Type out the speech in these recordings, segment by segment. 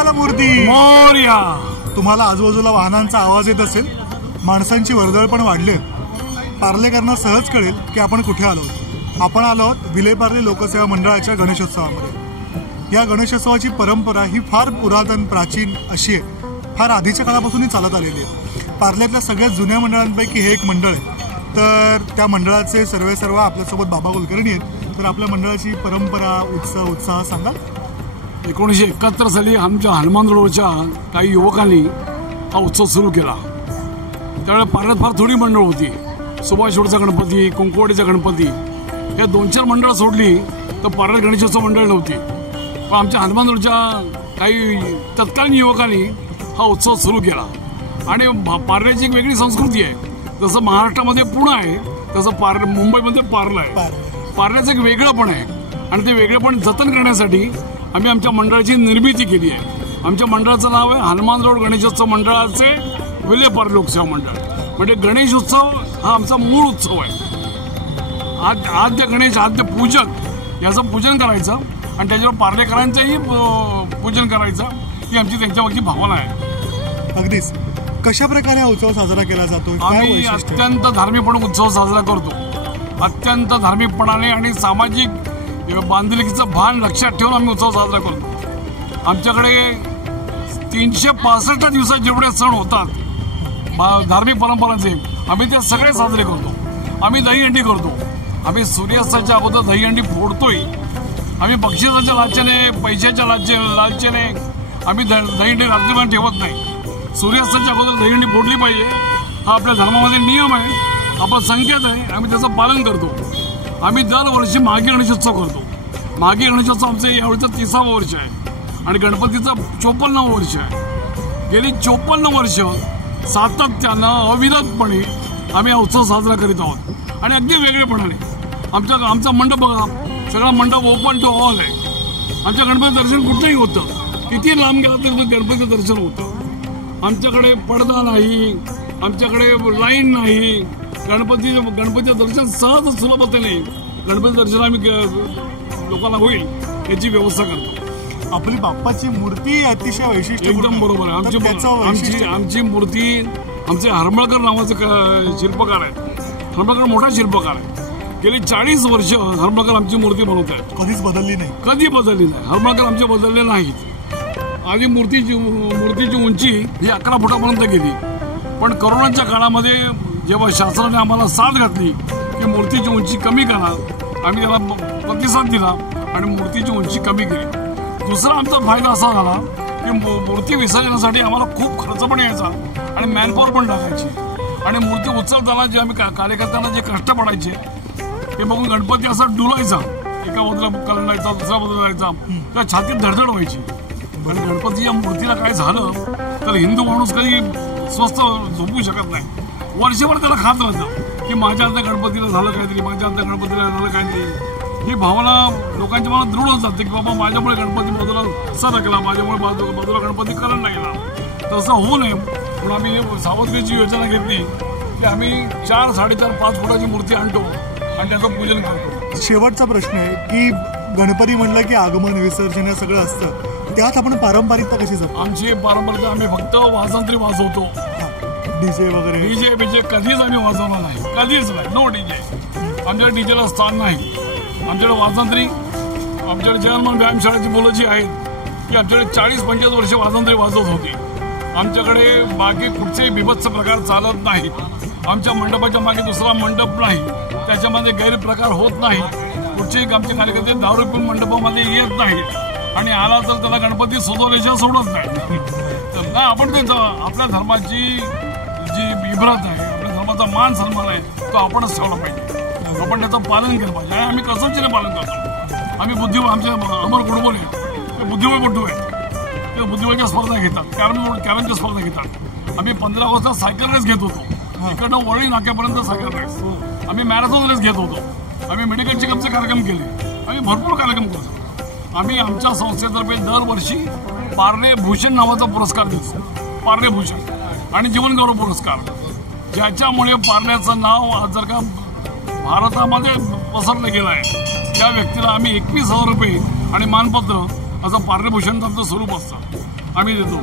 मंगल मूर्ती मोरया. तुम्हाला आजूबाजूला वाहनांचा आवाज येत असेल, माणसांची वर्दळ पण वाढली. पार्लेकरांना सहज कळेल की आपण कुठे आलो आहोत. आपण आलो आहोत विलेपार्ले लोकसेवा मंडळाच्या गणेशोत्सवामध्ये. या गणेशोत्सवाची परंपरा ही फार पुरातन प्राचीन अशी आहे, फार आधीच्या काळापासून ही चालत आलेली आहे. पार्ल्यातल्या सगळ्यात जुन्या मंडळांपैकी हे एक मंडळ आहे. तर त्या मंडळाचे सर्व आपल्यासोबत बाबा कुलकर्णी आहेत. तर आपल्या मंडळाची परंपरा, उत्साह सांगा. 1971 साली आमच्या हनुमान रोडच्या काही युवकांनी हा उत्सव सुरू केला. त्यावेळेला पार्ल्यात फार थोडी मंडळ होती. सुभाष रोडचा गणपती, कुंकवाडीचा गणपती हे 2-4 मंडळ सोडली तर पार्ल्यात गणेशोत्सव मंडळ नव्हती. पण आमच्या हनुमान रोडच्या काही तत्कालीन युवकांनी हा उत्सव सुरू केला. आणि पार्ल्याची एक वेगळी संस्कृती आहे. जसं महाराष्ट्रामध्ये पुणे आहे तसं मुंबईमध्ये पार्लं आहे. पार्ल्याचं एक वेगळंपण आहे आणि ते वेगळेपण जतन करण्यासाठी आम्ही आमच्या मंडळाची निर्मिती केली आहे. आमच्या मंडळाचं नाव आहे हनुमान रोड गणेशोत्सव मंडळाचे विलेपार्ले लोकसेवा मंडळ. म्हणजे गणेश उत्सव हा आमचा मूळ उत्सव आहे. आद्य गणेश, आद्य पूजक याचं पूजन करायचं आणि त्याच्यावर पार्लेकरांचंही पूजन करायचं ही आमची त्यांच्यावरची भावना आहे. अगदीच. कशा प्रकारे हा उत्सव साजरा केला जातो? आम्ही अत्यंत धार्मिकपणे उत्सव साजरा करतो. अत्यंत धार्मिकपणाने आणि सामाजिक बांधिलकीचं भान लक्षात ठेवून आम्ही उत्सव साजरा करतो. आमच्याकडे 365 दिवसात जेवढे सण होतात धार्मिक परंपरांचे, आम्ही ते सगळे साजरे करतो. आम्ही दहीहंडी करतो. आम्ही सूर्यास्ताच्या अगोदर दहीहंडी फोडतोय. आम्ही बक्षिसाच्या लालचेने, पैशाच्या लालचेने आम्ही दहीहंडी रात्रीभर ठेवत नाही. सूर्यास्ताच्या अगोदर दहीहंडी फोडली पाहिजे हा आपल्या धर्मामध्ये नियम आहे, आपला संकेत आहे. आम्ही त्याचं पालन करतो. आम्ही दरवर्षी माघी गणेशोत्सव करतो. माघी गणेशोत्सव आमचं यावेळीचं 30वं वर्ष आहे आणि गणपतीचं 54वं वर्ष आहे. गेली 54 वर्ष सातत्यानं अविरतपणे आम्ही हा उत्सव साजरा करीत आहोत आणि अगदी वेगळेपणाने. आमचा मंडप बघा, सगळा मंडप ओपन टू ऑल आहे. आमच्या गणपती दर्शन कुठलंही होतं, किती लांब गेला तरी गणपतीचं दर्शन होतं. आमच्याकडे पडदा नाही, आमच्याकडे लाईन नाही. गणपतीचं दर्शन सहज सुलभतेने गणपती दर्शन आम्ही लोकांना होईल याची व्यवस्था करतो. आपली बाप्पाची मूर्ती अतिशय वैशिष्ट्य. एकदम बरोबर आहे. आमची मूर्ती आमचे हरमळकर नावाचे शिल्पकार आहेत. हरमळकर मोठा शिल्पकार आहे. गेली 40 वर्ष हरमळकर आमची मूर्ती बनवत आहेत. कधीच बदलली नाही. कधी बदलली नाही. हरमळकर आमचे बदलले नाहीत. आधी मूर्तीची उंची ही 11 फुटापर्यंत गेली. पण कोरोनाच्या काळामध्ये जेव्हा शासनाने आम्हाला साथ घातली की मूर्तीची उंची कमी करा, आम्ही त्याला प्रतिसाद दिला आणि मूर्तीची उंची कमी केली. दुसरा आमचा फायदा असा झाला की मूर्ती विसर्जनासाठी आम्हाला खूप खर्च पण यायचा आणि मॅनपॉवर पण लागायची. आणि मूर्ती उचलताना जे आम्ही कार्यकर्त्यांना जे कष्ट पडायचे ते बघून गणपती असा डुलायचा, एका बाजूला कलंडायचा, दुसऱ्या बाजूला जायचा, त्या छातीत धडधड व्हायची. आणि गणपतीच्या मूर्तीला काय झालं तर हिंदू माणूस कधी स्वस्त झोपू शकत नाही. वर्षभर त्याला खात राहतं की माझ्या आता गणपतीला झालं काहीतरी, माझ्या आता गणपतीला झालं काहीतरी. ही भावना लोकांच्या मनात दृढ होत जाते की बाबा माझ्यामुळे गणपती बाजूला सरकला, माझ्यामुळे बाजूला गणपती करंट नाही गेला. तसं होऊ नये म्हणून आम्ही सावधगिरीची योजना घेतली की आम्ही 4, 4.5, 5 फुटाची मूर्ती आणतो आणि त्याचं पूजन करतो. शेवटचा प्रश्न आहे की गणपती म्हणलं की आगमन, विसर्जन हे सगळं असतं, त्यात आपण पारंपरिकता कशी जपतो? आमची पारंपरिकता आम्ही फक्त वाजंत्री वाजवतो. डीजे वगैरे डीजे कधीच आम्ही वाजवणार नाही, कधीच नाही. No DJ. आमच्याकडे डीजेला स्थान नाही. आमच्याकडे वाजंत्री, आमच्याकडे जगन्मान व्यायामशाळेची मुलं जी आहेत की आमच्याकडे 40-45 वर्ष वाजंत्री वाजवत होती. आमच्याकडे बाकी कुठचेही बिभत्स प्रकार चालत नाहीत. आमच्या मंडपाच्या मागे दुसरा मंडप नाही, त्याच्यामध्ये गैरप्रकार होत नाही. कुठचेही आमचे कार्यकर्ते दारू पिऊन मंडपामध्ये येत नाहीत आणि आला तर त्याला गणपती सुधवल्याशिवाय सोडत नाही. तर आपण ते आपल्या धर्माची जी इब्रत आहे, आपल्या धर्माचा मान सन्मान आहे तो आपणच ठेवला पाहिजे. आपण त्याचं पालन केलं पाहिजे आणि आम्ही कसंचीने पालन करतो. आम्ही आमचे अमर कुडबोले ते बुद्धिबळपटू आहेत. ते बुद्धिबळच्या स्पर्धा घेतात, कॅरमच्या स्पर्धा घेतात. आम्ही 15 ऑगस्टला सायकल रेस घेत होतो. इकडनं वरळी नाक्यापर्यंत सायकल रेस. आम्ही मॅरेथॉन रेस घेत होतो. आम्ही मेडिकल चेकअपचे कार्यक्रम केले. आम्ही भरपूर कार्यक्रम करतो. आम्ही आमच्या संस्थेतर्फे दरवर्षी पार्ले भूषण नावाचा पुरस्कार देतो. पार्ले भूषण आणि जीवनगौरव पुरस्कार, ज्याच्यामुळे पार्ल्याचं नाव आज जर का भारतामध्ये पसरलं गेलं आहे त्या व्यक्तीला आम्ही 21,000 रुपये आणि मानपत्र असं पार्ले भूषणचं स्वरूप असतं. आम्ही देतो.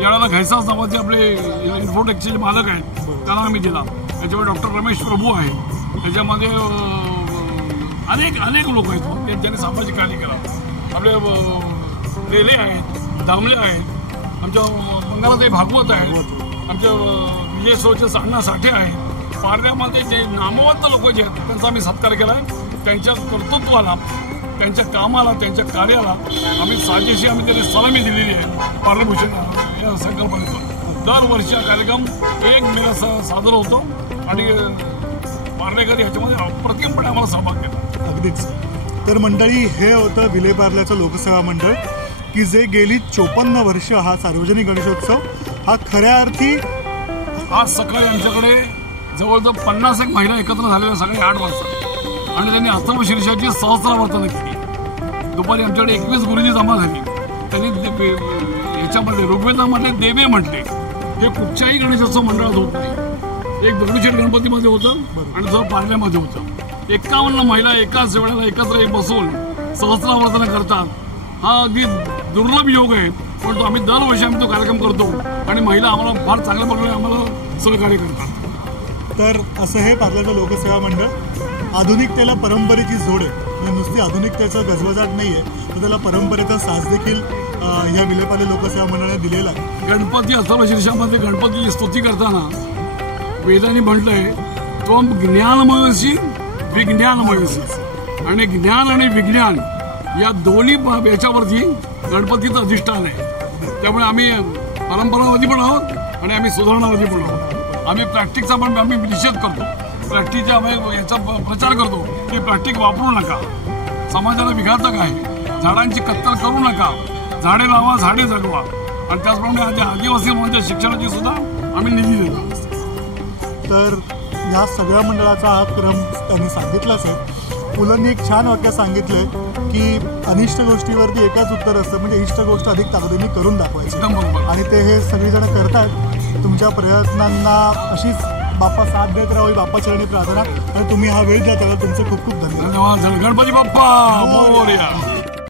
याला घैसास नावाचे आपले इन्फोटेकचे जे मालक आहेत त्यांना आम्ही दिला. त्याच्यामध्ये डॉक्टर रमेश प्रभू आहे. त्याच्यामध्ये अनेक लोक आहेत ज्यांनी सामाजिक कार्य केलं. आपले रेले आहेत, दामले आहेत, आमच्या मंगलाताई भागवत आहेत, आमच्या विजय सोचे अण्णा साठे आहेत. पारण्यामध्ये जे नामवंत लोक जे आहेत त्यांचा आम्ही सत्कार केला आहे. त्यांच्या कर्तृत्वाला, त्यांच्या कामाला, त्यांच्या कार्याला आम्ही साजेशी आम्ही त्यांनी सलामी दिलेली आहे. पार्लभूषण या संकल्पनेतून दरवर्षी हा कार्यक्रम 1 मेला सादर होतो आणि पार्लेकर याच्यामध्ये अप्रतिमपणे आम्हाला सहभाग घेतात. अगदीच. तर मंडळी, हे होतं विलेपार्ल्याचं लोकसेवा मंडळ की जे गेली 54 वर्ष हा सार्वजनिक गणेशोत्सव हा खऱ्या अर्थी. आज सकाळी आमच्याकडे जवळजवळ 50 एक महिला एकत्र झालेल्या सकाळी 8 वाजता आणि त्यांनी अथर्व शीर्षाची सहस्रावर्तनं केली. दुपारी आमच्याकडे 21 गुरुजी जमा झाली. त्यांनी याच्यामध्ये ऋग्वेदामध्ये देवे म्हटले. हे कुठच्याही गणेशोत्सव मंडळात होत नाही. एक दगडूशेठ गणपतीमध्ये होतं आणि जो पार्ल्यामध्ये होतं. 51 महिला एकाच वेळेला एकत्र बसून सहस्रावर्तन करतात. हा अगदी दुर्लभ योग आहे. पण तो आम्ही दरवर्षी तो कार्यक्रम करतो आणि महिला आम्हाला फार चांगल्या प्रकारे आम्हाला सहकार्य करतात. तर असं हे पार्ल्याचं लोकसेवा मंडळ. आधुनिकतेला परंपरेची जोड आहे. म्हणजे नुसती आधुनिकतेचा गजबजाट नाही आहे, तर त्याला परंपरेचा साज देखील या विलेपार्ले लोकसेवा मंडळाने दिलेला आहे. गणपती अथर्व शीर्षामध्ये गणपतीची स्तुती करताना वेदांनी म्हटलंय त्वं ज्ञानमयसी विज्ञानमयसी. आणि ज्ञान आणि विज्ञान या दोन्ही याच्यावरती गणपतीचं अधिष्ठान आहे. त्यामुळे आम्ही परंपरावादी पण आहोत आणि आम्ही सुधारणावादी पण आहोत. आम्ही प्लॅस्टिकचा पण आम्ही निषेध करतो. प्लॅस्टिकच्या याचा प्रचार करतो की प्लॅस्टिक वापरू नका, समाजाला विघातक आहे. झाडांची कत्तल करू नका, झाडे लावा, झाडे जगवा. आणि त्याचप्रमाणे आदिवासी मुलांच्या शिक्षणाची सुद्धा आम्ही निधी देतो. तर या सगळ्या मंडळाचा हा क्रम त्यांनी सांगितलाच आहे. पुलंनी एक छान वाक्य सांगितलंय की अनिष्ट गोष्टीवरती एकच उत्तर असतं, म्हणजे इष्ट गोष्ट अधिक ताकदीने करून दाखवायची. एकदम बरोबर. आणि ते हे सगळेजण करतायत. तुमच्या प्रयत्नांना अशीच बाप्पा साथ देत राहावी, बाप्पा चरणी प्रार्थना. आणि तुम्ही हा वेळ द्या त्याला तुमचे खूप खूप धन्यवाद. धन्यवाद. गणपती बाप्पा मोरया.